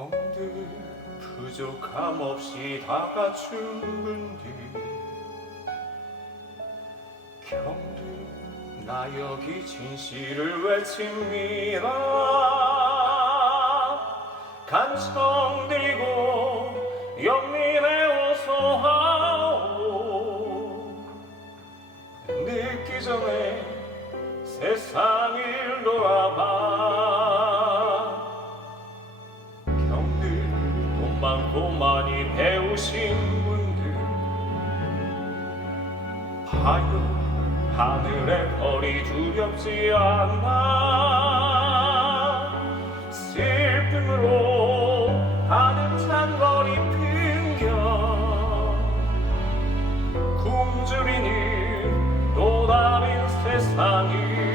형들 부족함 없이 다 갖춘 분들 형들 나 여기 진실을 외칩니다 간청 들고 영민에 어서하오. 늦기 전에 세상을 돌아봐 돈 많고 많이 배우신 분들. 봐요 하늘의 별이 두렵지 않아. 슬픔으로 가득 찬 거리 풍경 굶주리는 또 다른 세상이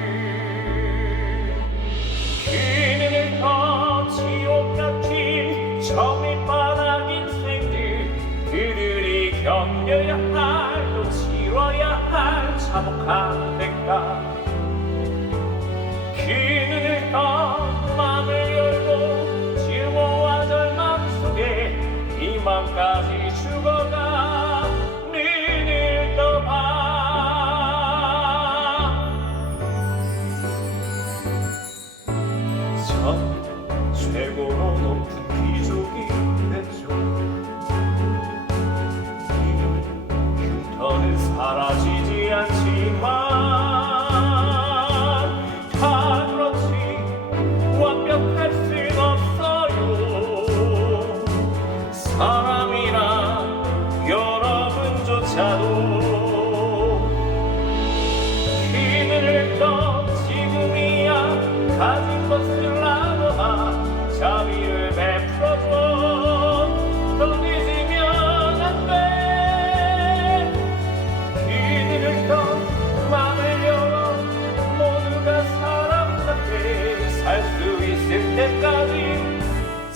할 참혹한 대가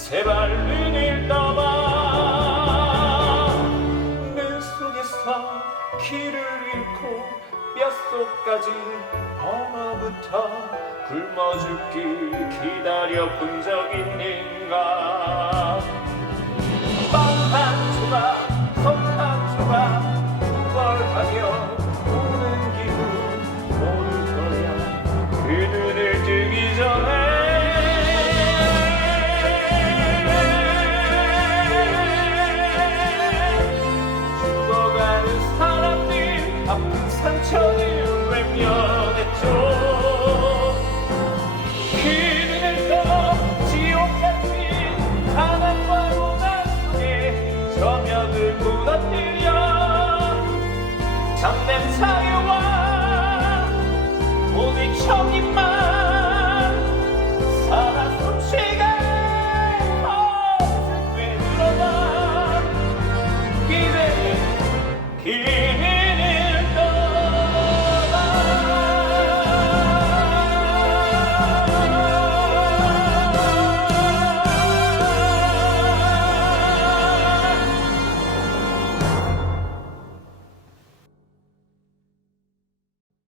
제발 눈을 떠봐 눈 속에서 길을 잃고 뼛속까지 얼어붙어 굶어 죽길 기다려 본 적 있는가 문을 들려, 잠든 사회와 오직 형님